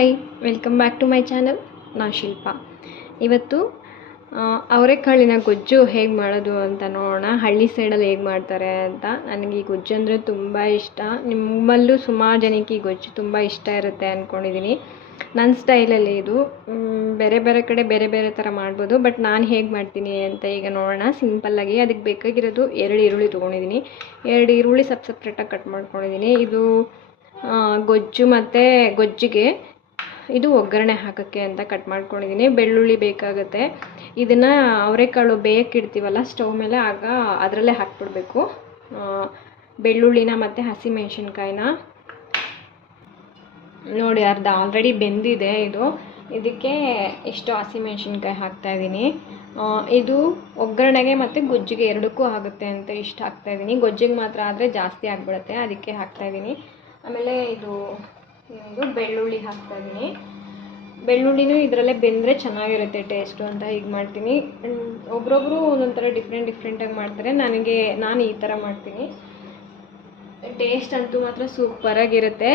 Hi, welcome back to my channel. ನಾನು ಶಿಲ್ಪ. ಇವತ್ತು ಅವರೆಕಾಳಿನ ಗೊಜ್ಜು ಹೇಗೆ ಮಾಡೋದು ಅಂತ ನೋಡೋಣ. ಹಳ್ಳಿ ಸೈಡಲ್ಲಿ ಹೇಗೆ ಮಾಡ್ತಾರೆ ಅಂತ. ನನಗೆ ಈ ಗೊಜ್ಜು ಅಂದರೆ ತುಂಬ ಇಷ್ಟ. ನಿಮ್ಮಲ್ಲೂ ಸುಮಾರು ಜನಕ್ಕೆ ಈ ಗೊಜ್ಜು ತುಂಬ ಇಷ್ಟ ಇರುತ್ತೆ ಅಂದ್ಕೊಂಡಿದ್ದೀನಿ. ನನ್ನ ಸ್ಟೈಲಲ್ಲಿ ಇದು ಬೇರೆ ಬೇರೆ ಕಡೆ ಬೇರೆ ಬೇರೆ ಥರ ಮಾಡ್ಬೋದು, ಬಟ್ ನಾನು ಹೇಗೆ ಮಾಡ್ತೀನಿ ಅಂತ ಈಗ ನೋಡೋಣ. ಸಿಂಪಲ್ಲಾಗಿ ಅದಕ್ಕೆ ಬೇಕಾಗಿರೋದು 2 ಈರುಳ್ಳಿ ತೊಗೊಂಡಿದ್ದೀನಿ. 2 ಈರುಳ್ಳಿ ಸಪ್ರೇಟಾಗಿ ಕಟ್ ಮಾಡ್ಕೊಂಡಿದ್ದೀನಿ. ಇದು ಗೊಜ್ಜು ಮತ್ತು ಗೊಜ್ಜಿಗೆ ಇದು ಒಗ್ಗರಣೆ ಹಾಕೋಕ್ಕೆ ಅಂತ ಕಟ್ ಮಾಡ್ಕೊಂಡಿದ್ದೀನಿ. ಬೆಳ್ಳುಳ್ಳಿ ಬೇಕಾಗುತ್ತೆ. ಇದನ್ನು ಅವರೆಕಾಳು ಬೇಯಕ್ಕಿಡ್ತೀವಲ್ಲ ಸ್ಟವ್ ಮೇಲೆ, ಆಗ ಅದರಲ್ಲೇ ಹಾಕ್ಬಿಡ್ಬೇಕು. ಬೆಳ್ಳುಳ್ಳಿನ ಮತ್ತು ಹಸಿಮೆಣ್ಸಿನ್ಕಾಯಿನ ನೋಡಿ, ಅರ್ಧ ಆಲ್ರೆಡಿ ಬೆಂದಿದೆ. ಇದಕ್ಕೆ ಇಷ್ಟು ಹಸಿಮೆಣ್ಸಿನ್ಕಾಯಿ ಹಾಕ್ತಾಯಿದ್ದೀನಿ. ಇದು ಒಗ್ಗರಣೆಗೆ ಮತ್ತು ಗೊಜ್ಜಿಗೆ ಎರಡಕ್ಕೂ ಆಗುತ್ತೆ ಅಂತ ಇಷ್ಟು ಹಾಕ್ತಾಯಿದ್ದೀನಿ. ಗೊಜ್ಜಿಗೆ ಮಾತ್ರ ಆದರೆ ಜಾಸ್ತಿ ಆಗಿಬಿಡುತ್ತೆ, ಅದಕ್ಕೆ ಹಾಕ್ತಾಯಿದ್ದೀನಿ. ಆಮೇಲೆ ಇದು ಬೆಳ್ಳುಳ್ಳಿ ಹಾಕ್ತಾಯಿದ್ದೀನಿ. ಬೆಳ್ಳುಳ್ಳಿನೂ ಇದರಲ್ಲೇ ಬೆಂದರೆ ಚೆನ್ನಾಗಿರುತ್ತೆ ಟೇಸ್ಟು ಅಂತ ಹೀಗೆ ಮಾಡ್ತೀನಿ. ಒಬ್ರೊಬ್ಬರು ಒಂದೊಂದು ಥರ ಡಿಫ್ರೆಂಟಾಗಿ ಮಾಡ್ತಾರೆ. ನಾನು ಈ ಥರ ಮಾಡ್ತೀನಿ. ಟೇಸ್ಟ್ ಅಂತೂ ಮಾತ್ರ ಸೂಪರಾಗಿರುತ್ತೆ.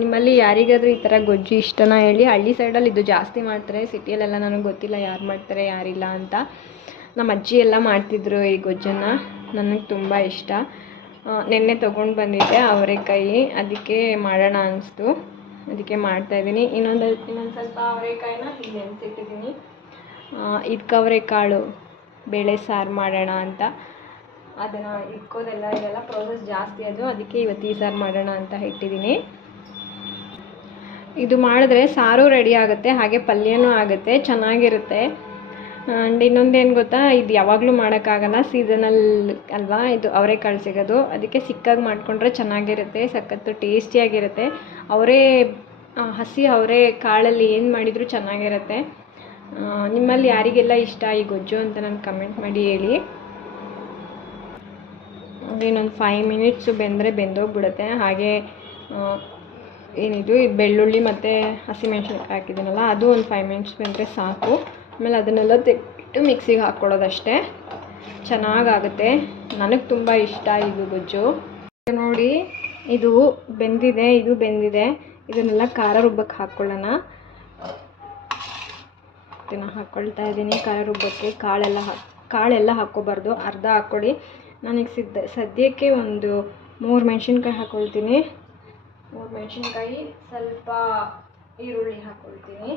ನಿಮ್ಮಲ್ಲಿ ಯಾರಿಗಾದರೂ ಈ ಥರ ಗೊಜ್ಜು ಇಷ್ಟನ ಹೇಳಿ. ಹಳ್ಳಿ ಸೈಡಲ್ಲಿ ಇದು ಜಾಸ್ತಿ ಮಾಡ್ತಾರೆ, ಸಿಟಿಯಲ್ಲೆಲ್ಲ ನನಗೆ ಗೊತ್ತಿಲ್ಲ ಯಾರು ಮಾಡ್ತಾರೆ ಯಾರಿಲ್ಲ ಅಂತ. ನಮ್ಮ ಅಜ್ಜಿ ಎಲ್ಲ ಮಾಡ್ತಿದ್ರು ಈ ಗೊಜ್ಜನ್ನು. ನನಗೆ ತುಂಬ ಇಷ್ಟ. ನೆನ್ನೆ ತೊಗೊಂಡು ಬಂದಿದ್ದೆ ಅವರೆಕಾಯಿ, ಅದಕ್ಕೆ ಮಾಡೋಣ ಅನಿಸ್ತು, ಅದಕ್ಕೆ ಮಾಡ್ತಾಯಿದ್ದೀನಿ. ಇನ್ನೊಂದು ಸ್ವಲ್ಪ ಅವರೆಕಾಯಿನ ಹೀಗೆ ನೆನೆಸಿಟ್ಟಿದ್ದೀನಿ. ಇದಕ್ಕೆ ಅವರೆಕಾಳು ಬೇಳೆ ಸಾರು ಮಾಡೋಣ ಅಂತ. ಅದನ್ನು ಇದೆಲ್ಲ ಪ್ರೋಸೆಸ್ ಜಾಸ್ತಿ ಅದಕ್ಕೆ ಇವತ್ತು ಈ ಸಾರು ಮಾಡೋಣ ಅಂತ ಇಟ್ಟಿದ್ದೀನಿ. ಇದು ಮಾಡಿದ್ರೆ ಸಾರು ರೆಡಿ ಆಗುತ್ತೆ, ಹಾಗೆ ಪಲ್ಯನೂ ಆಗುತ್ತೆ, ಚೆನ್ನಾಗಿರುತ್ತೆ. ಆ್ಯಂಡ್ ಇನ್ನೊಂದೇನು ಗೊತ್ತಾ, ಇದು ಯಾವಾಗಲೂ ಮಾಡೋಕ್ಕಾಗಲ್ಲ, ಸೀಸನಲ್ ಅಲ್ವಾ ಇದು ಅವರೆಕಾಳು ಸಿಗೋದು. ಅದಕ್ಕೆ ಸಿಕ್ಕಾಗಿ ಮಾಡಿಕೊಂಡ್ರೆ ಚೆನ್ನಾಗಿರುತ್ತೆ, ಸಖತ್ತು ಟೇಸ್ಟಿಯಾಗಿರುತ್ತೆ. ಹಸಿ ಅವರೆಕಾಳಲ್ಲಿ ಏನು ಮಾಡಿದರೂ ಚೆನ್ನಾಗಿರುತ್ತೆ. ನಿಮ್ಮಲ್ಲಿ ಯಾರಿಗೆಲ್ಲ ಇಷ್ಟ ಈ ಗೊಜ್ಜು ಅಂತ ನನಗೆ ಕಮೆಂಟ್ ಮಾಡಿ ಹೇಳಿ. ಇನ್ನೊಂದು 5 ಮಿನಿಟ್ಸು ಬೆಂದರೆ ಬೆಂದೋಗ್ಬಿಡುತ್ತೆ. ಹಾಗೆ ಈ ಬೆಳ್ಳುಳ್ಳಿ ಮತ್ತು ಹಸಿಮೆಣ್ಸಿನ್ಕಾಯಿ ಹಾಕಿದ್ದೀನಲ್ಲ, ಅದು ಒಂದು 5 ಮಿನಿಟ್ಸ್ ಬೆಂದರೆ ಸಾಕು. ಆಮೇಲೆ ಅದನ್ನೆಲ್ಲ ತೆಗೆದು ಮಿಕ್ಸಿಗೆ ಹಾಕ್ಕೊಳ್ಳೋದಷ್ಟೇ, ಚೆನ್ನಾಗಾಗುತ್ತೆ. ನನಗೆ ತುಂಬ ಇಷ್ಟ ಇದು ಗೊಜ್ಜು. ನೋಡಿ, ಇದು ಬೆಂದಿದೆ. ಇದನ್ನೆಲ್ಲ ಖಾರ ರುಬ್ಬಕ್ಕೆ ಹಾಕ್ಕೊಳ್ಳೋಣ. ಇದನ್ನು ಹಾಕ್ಕೊಳ್ತಾ ಇದ್ದೀನಿ ಖಾರ ರುಬ್ಬಕ್ಕೆ. ಕಾಳೆಲ್ಲ ಹಾಕ್ಕೋಬಾರ್ದು, ಅರ್ಧ ಹಾಕ್ಕೊಳ್ಳಿ. ನನಗೆ ಸದ್ಯಕ್ಕೆ ಒಂದು 3 ಮೆಣಸಿನ್ಕಾಯಿ ಹಾಕ್ಕೊಳ್ತೀನಿ. 3 ಮೆಣಸಿನ್ಕಾಯಿ, ಸ್ವಲ್ಪ ಈರುಳ್ಳಿ ಹಾಕ್ಕೊಳ್ತೀನಿ.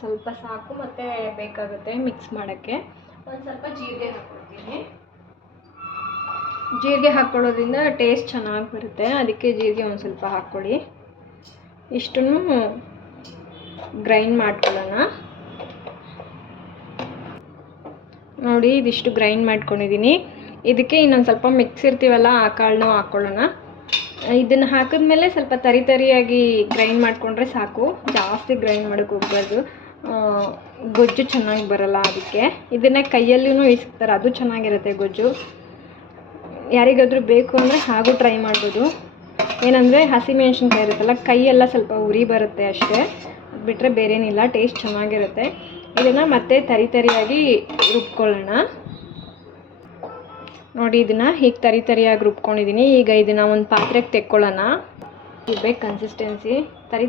ಸ್ವಲ್ಪ ಸಾಕು, ಮತ್ತು ಬೇಕಾಗುತ್ತೆ ಮಿಕ್ಸ್ ಮಾಡೋಕ್ಕೆ. ಒಂದು ಸ್ವಲ್ಪ ಜೀರಿಗೆ ಹಾಕ್ಕೊಳ್ತೀನಿ. ಜೀರಿಗೆ ಹಾಕ್ಕೊಳ್ಳೋದ್ರಿಂದ ಟೇಸ್ಟ್ ಚೆನ್ನಾಗಿ ಬರುತ್ತೆ, ಅದಕ್ಕೆ ಜೀರಿಗೆ ಒಂದು ಸ್ವಲ್ಪ ಹಾಕ್ಕೊಳ್ಳಿ. ಇಷ್ಟನ್ನು ಗ್ರೈಂಡ್ ಮಾಡ್ಕೊಳ್ಳೋಣ. ನೋಡಿ, ಇದಿಷ್ಟು ಗ್ರೈಂಡ್ ಮಾಡ್ಕೊಂಡಿದ್ದೀನಿ. ಇದಕ್ಕೆ ಇನ್ನೊಂದು ಸ್ವಲ್ಪ ಮಿಕ್ಸ್ ಇರ್ತೀವಲ್ಲ, ಆ ಕಾಳನ್ನೂ ಹಾಕ್ಕೊಳ್ಳೋಣ. ಇದನ್ನು ಹಾಕಿದ್ಮೇಲೆ ಸ್ವಲ್ಪ ತರಿಯಾಗಿ ಗ್ರೈಂಡ್ ಮಾಡಿಕೊಂಡ್ರೆ ಸಾಕು, ಜಾಸ್ತಿ ಗ್ರೈಂಡ್ ಮಾಡೋಕ್ಕೆ ಹೋಗ್ಬಾರ್ದು, ಗೊಜ್ಜು ಚೆನ್ನಾಗಿ ಬರಲ್ಲ. ಅದಕ್ಕೆ ಇದನ್ನೇ ಕೈಯಲ್ಲೂ ಇಸ್ತಾರೆ, ಅದು ಚೆನ್ನಾಗಿರುತ್ತೆ ಗೊಜ್ಜು. ಯಾರಿಗಾದರೂ ಬೇಕು ಅಂದರೆ ಹಾಗೂ ಟ್ರೈ ಮಾಡ್ಬೋದು. ಏನಂದರೆ ಹಸಿಮೆಣ್ಸಿನ್ಕಾಯಿ ಇರುತ್ತಲ್ಲ, ಕೈಯೆಲ್ಲ ಸ್ವಲ್ಪ ಉರಿ ಬರುತ್ತೆ ಅಷ್ಟೇ, ಬಿಟ್ಟರೆ ಬೇರೇನಿಲ್ಲ, ಟೇಸ್ಟ್ ಚೆನ್ನಾಗಿರುತ್ತೆ. ಇದನ್ನು ಮತ್ತೆ ತರಿಯಾಗಿ ರುಬ್ಕೊಳ್ಳೋಣ. ನೋಡಿ, ಇದನ್ನು ಹೀಗೆ ತರಿಯಾಗಿ ರುಬ್ಕೊಂಡಿದ್ದೀನಿ. ಈಗ ಇದನ್ನು ಒಂದು ಪಾತ್ರೆಗೆ ತೆಕ್ಕೊಳ್ಳೋಣ. ಇರಬೇಕು ಕನ್ಸಿಸ್ಟೆನ್ಸಿ,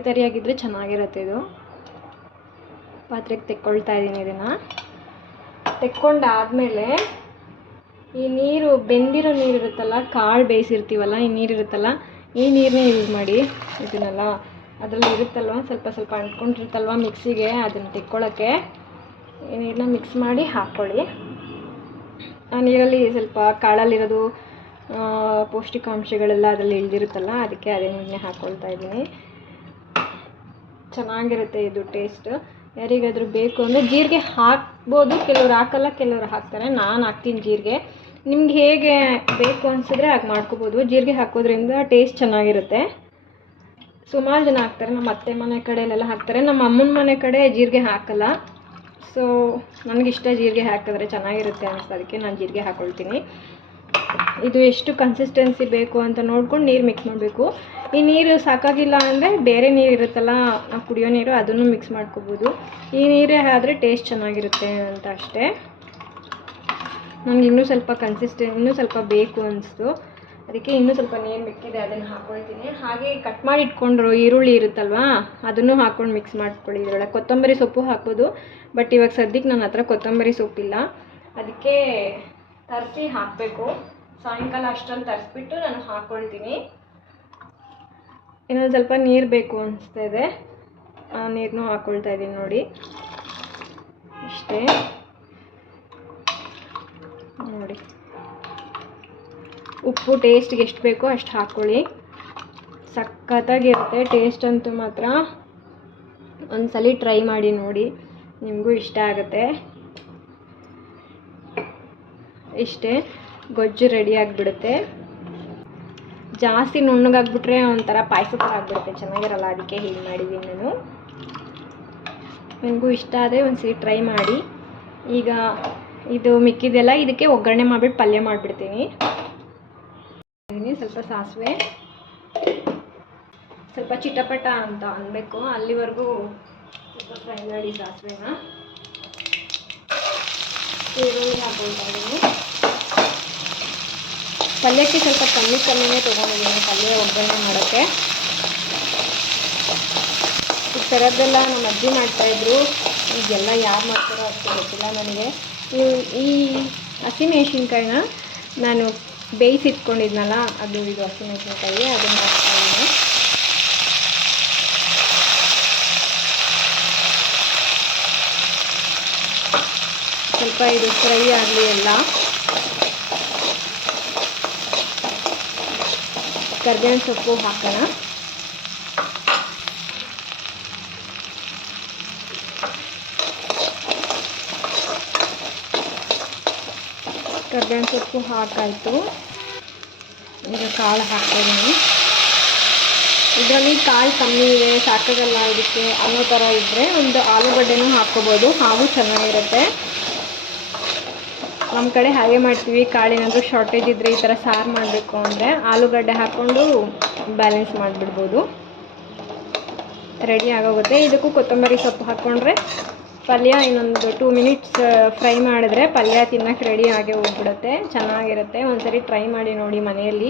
ತರಿಯಾಗಿದ್ದರೆ ಚೆನ್ನಾಗಿರುತ್ತೆ. ಇದು ಪಾತ್ರೆಗೆ ತೆಕ್ಕೊಳ್ತಾ ಇದ್ದೀನಿ. ಇದನ್ನು ತೆಕ್ಕೊಂಡಾದಮೇಲೆ ಈ ನೀರು, ಬೆಂದಿರೋ ನೀರು ಇರುತ್ತಲ್ಲ, ಕಾಳು ಬೇಯಿಸಿರ್ತೀವಲ್ಲ, ಈ ನೀರಿರುತ್ತಲ್ಲ, ಈ ನೀರನ್ನೇ ಯೂಸ್ ಮಾಡಿ. ಇದನ್ನೆಲ್ಲ ಅದರಲ್ಲಿ ಇರುತ್ತಲ್ವ, ಸ್ವಲ್ಪ ಅಂಟ್ಕೊಂಡಿರುತ್ತಲ್ವ ಮಿಕ್ಸಿಗೆ, ಅದನ್ನು ತೆಕ್ಕೊಳ್ಳೋಕ್ಕೆ ಈ ನೀರನ್ನ ಮಿಕ್ಸ್ ಮಾಡಿ ಹಾಕ್ಕೊಳ್ಳಿ. ಆ ನೀರಲ್ಲಿ ಸ್ವಲ್ಪ ಕಾಳಲ್ಲಿರೋದು ಪೌಷ್ಟಿಕಾಂಶಗಳೆಲ್ಲ ಅದರಲ್ಲಿ ಇಳಿದಿರುತ್ತಲ್ಲ, ಅದಕ್ಕೆ ಅದೇ ನೀರನ್ನೇ ಹಾಕ್ಕೊಳ್ತಾ ಇದ್ದೀನಿ. ಚೆನ್ನಾಗಿರುತ್ತೆ ಇದು ಟೇಸ್ಟ್. ಯಾರಿಗಾದರೂ ಬೇಕು ಅಂದರೆ ಜೀರಿಗೆ ಹಾಕ್ಬೋದು, ಕೆಲವ್ರು ಹಾಕಲ್ಲ, ಕೆಲವ್ರು ಹಾಕ್ತಾರೆ. ನಾನು ಹಾಕ್ತೀನಿ ಜೀರಿಗೆ. ನಿಮ್ಗೆ ಹೇಗೆ ಬೇಕು ಅನಿಸಿದ್ರೆ ಹಾಗೆ ಮಾಡ್ಕೋಬೋದು. ಜೀರಿಗೆ ಹಾಕೋದ್ರಿಂದ ಟೇಸ್ಟ್ ಚೆನ್ನಾಗಿರುತ್ತೆ. ಸುಮಾರು ಜನ ಹಾಕ್ತಾರೆ, ನಮ್ಮ ಅತ್ತೆ ಮನೆ ಕಡೆಯಲ್ಲೆಲ್ಲ ಹಾಕ್ತಾರೆ. ನಮ್ಮ ಅಮ್ಮನ ಮನೆ ಕಡೆ ಜೀರಿಗೆ ಹಾಕಲ್ಲ. ಸೊ ನನಗಿಷ್ಟ ಜೀರಿಗೆ ಹಾಕಿದ್ರೆ ಚೆನ್ನಾಗಿರುತ್ತೆ ಅನಿಸ್ತು, ಅದಕ್ಕೆ ನಾನು ಜೀರಿಗೆ ಹಾಕ್ಕೊಳ್ತೀನಿ. ಇದು ಎಷ್ಟು ಕನ್ಸಿಸ್ಟೆನ್ಸಿ ಬೇಕು ಅಂತ ನೋಡ್ಕೊಂಡು ನೀರು ಮಿಕ್ಸ್ ಮಾಡಬೇಕು. ಈ ನೀರು ಸಾಕಾಗಿಲ್ಲ ಅಂದರೆ ಬೇರೆ ನೀರು ಇರುತ್ತಲ್ಲ, ಕುಡಿಯೋ ನೀರು, ಅದನ್ನು ಮಿಕ್ಸ್ ಮಾಡ್ಕೋಬೋದು. ಈ ನೀರೇ ಆದರೆ ಟೇಸ್ಟ್ ಚೆನ್ನಾಗಿರುತ್ತೆ ಅಂತ ಅಷ್ಟೇ. ನನಗೆ ಇನ್ನೂ ಸ್ವಲ್ಪ ಬೇಕು ಅನಿಸ್ತು, ಅದಕ್ಕೆ ಇನ್ನೂ ಸ್ವಲ್ಪ ನೀರು ಮಿಕ್ಕಿದೆ, ಅದನ್ನು ಹಾಕ್ಕೊಳ್ತೀನಿ. ಹಾಗೆ ಕಟ್ ಮಾಡಿ ಇಟ್ಕೊಂಡ್ರು ಈರುಳ್ಳಿ ಇರುತ್ತಲ್ವಾ, ಅದನ್ನು ಹಾಕ್ಕೊಂಡು ಮಿಕ್ಸ್ ಮಾಡ್ಕೊಳ್ಳಿ. ಇದರೊಳಗೆ ಕೊತ್ತಂಬರಿ ಸೊಪ್ಪು ಹಾಕ್ಬೋದು, ಬಟ್ ಇವಾಗ ಸದ್ಯಕ್ಕೆ ನನ್ನ ಹತ್ರ ಕೊತ್ತಂಬರಿ ಸೊಪ್ಪಿಲ್ಲ, ಅದಕ್ಕೆ ತರಿಸಿ ಹಾಕಬೇಕು. ಸಾಯಂಕಾಲ ಅಷ್ಟರಲ್ಲಿ ತರಿಸ್ಬಿಟ್ಟು ನಾನು ಹಾಕ್ಕೊಳ್ತೀನಿ. ಇನ್ನೊಂದು ಸ್ವಲ್ಪ ನೀರು ಬೇಕು ಅನಿಸ್ತಾ ಇದೆ, ಆ ನೀರನ್ನೂ ಹಾಕ್ಕೊಳ್ತಾ ಇದ್ದೀನಿ ನೋಡಿ. ಇಷ್ಟೇ ನೋಡಿ. ಉಪ್ಪು ಟೇಸ್ಟ್ಗೆ ಎಷ್ಟು ಬೇಕೋ ಅಷ್ಟು ಹಾಕ್ಕೊಳ್ಳಿ. ಸಖತ್ತಾಗಿರುತ್ತೆ ಟೇಸ್ಟ್ ಅಂತೂ ಮಾತ್ರ. ಒಂದ್ಸಲ ಟ್ರೈ ಮಾಡಿ ನೋಡಿ, ನಿಮಗೂ ಇಷ್ಟ ಆಗುತ್ತೆ. ಇಷ್ಟೇ, ಗೊಜ್ಜು ರೆಡಿ ಆಗಿಬಿಡುತ್ತೆ. ಜಾಸ್ತಿ ನುಣ್ಣಗಾಗ್ಬಿಟ್ರೆ ಒಂಥರ ಪಾಯಸ ಥರ ಆಗಿಬಿಡುತ್ತೆ, ಚೆನ್ನಾಗಿರಲ್ಲ. ಅದಕ್ಕೆ ಹೀಗೆ ಮಾಡಿದ್ದೀನಿ ನಾನು. ನಿಮಗೂ ಇಷ್ಟ ಆದರೆ ಒಂದ್ಸರಿ ಟ್ರೈ ಮಾಡಿ. ಈಗ ಇದು ಮಿಕ್ಕಿದೆಲ್ಲ ಇದಕ್ಕೆ ಒಗ್ಗರಣೆ ಮಾಡಿಬಿಟ್ಟು ಪಲ್ಯ ಮಾಡಿಬಿಡ್ತೀನಿ. ಸ್ವಲ್ಪ ಸಾಸಿವೆ, ಸ್ವಲ್ಪ ಚಿಟಪಟ ಅಂತ ಅನ್ಬೇಕು, ಅಲ್ಲಿವರೆಗೂ ಸ್ವಲ್ಪ ಫ್ರೈ ಮಾಡಿ ಸಾಸಿವೆನ. ಈರುಳ್ಳಿ ಹಾಕ್ಕೊಳ್ತಾ ಇದ್ದೀನಿ. ಪಲ್ಯಕ್ಕೆ ಸ್ವಲ್ಪ ಕಮ್ಮಿನೇ ತೊಗೊಂಡಿದ್ದೀನಿ ಪಲ್ಯ ಒಗ್ಗರಣೆ ಮಾಡೋಕ್ಕೆ. ಈ ಥರದ್ದೆಲ್ಲ ನಮ್ಮ ಅಜ್ಜಿ ಮಾಡ್ತಾಯಿದ್ರು, ಈಗೆಲ್ಲ ಯಾರು ಮಾಡ್ತಾರೋ ಅಷ್ಟು ಗೊತ್ತಿಲ್ಲ ನನಗೆ. ಈ ಹಸಿಮೆಣ್ಸಿನ್ಕಾಯಿನ ನಾನು ಬೇಯಿಸಿಟ್ಕೊಂಡಿದ್ನಲ್ಲ, ಅದು ಇದು ಹಸಿಮೆಣ್ಸಿನ್ಕಾಯಿ, ಅದನ್ನು ಹಾಕ್ತಾಯಿದ್ದೀನಿ. ಸ್ವಲ್ಪ ಇದು ಫ್ರೈ ಆಗಲಿ ಎಲ್ಲ. ಕರ್ಬೇವಿನ ಸೊಪ್ಪು ಹಾಕೋಣ. ಕರ್ಬೇವಿನ ಸೊಪ್ಪು ಹಾಕಾಯಿತು. ಈಗ ಕಾಳು ಹಾಕ್ತಾಯಿದ್ದೀನಿ. ಇದರಲ್ಲಿ ಕಾಳು ಕಮ್ಮಿ ಇದೆ, ಸಾಕಾಗಲ್ಲ ಇದಕ್ಕೆ ಅನ್ನೋ ಥರ ಇದ್ದರೆ ಒಂದು ಆಲೂಗಡ್ಡೆನೂ ಹಾಕ್ಕೋಬೋದು, ಹಾಗೂ ಚೆನ್ನಾಗಿರುತ್ತೆ. ನಮ್ಮ ಕಡೆ ಹಾಗೆ ಮಾಡ್ತೀವಿ. ಕಾಳಿನಾದರೂ ಶಾರ್ಟೇಜ್ ಇದ್ದರೆ ಈ ಥರ ಸಾರು ಮಾಡಬೇಕು ಅಂದರೆ ಆಲೂಗಡ್ಡೆ ಹಾಕ್ಕೊಂಡು ಬ್ಯಾಲೆನ್ಸ್ ಮಾಡಿಬಿಡ್ಬೋದು. ರೆಡಿ ಆಗೋಗುತ್ತೆ. ಇದಕ್ಕೂ ಕೊತ್ತಂಬರಿ ಸೊಪ್ಪು ಹಾಕ್ಕೊಂಡ್ರೆ ಪಲ್ಯ ಇನ್ನೊಂದು 2 ಮಿನಿಟ್ಸ್ ಫ್ರೈ ಮಾಡಿದ್ರೆ ಪಲ್ಯ ತಿನ್ನೋಕ್ಕೆ ರೆಡಿ ಆಗೇ ಹೋಗ್ಬಿಡುತ್ತೆ, ಚೆನ್ನಾಗಿರುತ್ತೆ. ಒಂದ್ಸರಿ ಟ್ರೈ ಮಾಡಿ ನೋಡಿ ಮನೆಯಲ್ಲಿ.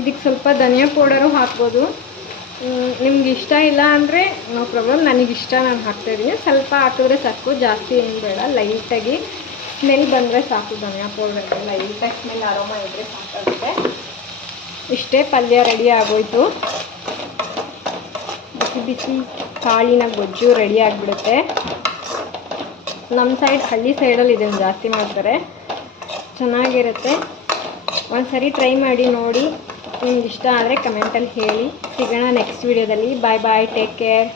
ಇದಕ್ಕೆ ಸ್ವಲ್ಪ ಧನಿಯಾ ಪೌಡರು ಹಾಕ್ಬೋದು, ನಿಮ್ಗೆ ಇಷ್ಟ ಇಲ್ಲ ಅಂದರೆ ನೋ ಪ್ರಾಬ್ಲಮ್. ನನಗಿಷ್ಟ, ನಾನು ಹಾಕ್ತಾಯಿದ್ದೀನಿ. ಸ್ವಲ್ಪ ಹಾಕಿದ್ರೆ ಸಾಕು, ಜಾಸ್ತಿ ಏನು ಬೇಡ. ಲೈಟಾಗಿ ಸ್ಮೆಲ್ ಬಂದರೆ ಸಾಕು. ಧನಿಯಾ ಪೌಡರ್ ಲೈಟಾಗಿ ಸ್ಮೆಲ್ ಅರೋಮ ಇದ್ದರೆ ಸಾಕಾಗುತ್ತೆ. ಇಷ್ಟೇ, ಪಲ್ಯ ರೆಡಿ ಆಗೋಯ್ತು. ಬಿಸಿ ಬಿಸಿ ಕಾಳಿನ ಗೊಜ್ಜು ರೆಡಿ ಆಗಿಬಿಡುತ್ತೆ. ನಮ್ಮ ಸೈಡ್, ಹಳ್ಳಿ ಸೈಡಲ್ಲಿ ಇದನ್ನು ಜಾಸ್ತಿ ಮಾಡ್ತಾರೆ, ಚೆನ್ನಾಗಿರುತ್ತೆ. ಒಂದ್ಸರಿ ಟ್ರೈ ಮಾಡಿ ನೋಡಿ. ನಿಮ್ಗೆ ಇಷ್ಟ ಆದರೆ ಕಮೆಂಟಲ್ಲಿ ಹೇಳಿ. ಸಿಗೋಣ ನೆಕ್ಸ್ಟ್ ವೀಡಿಯೋದಲ್ಲಿ. ಬಾಯ್ ಬಾಯ್, ಟೇಕ್ ಕೇರ್.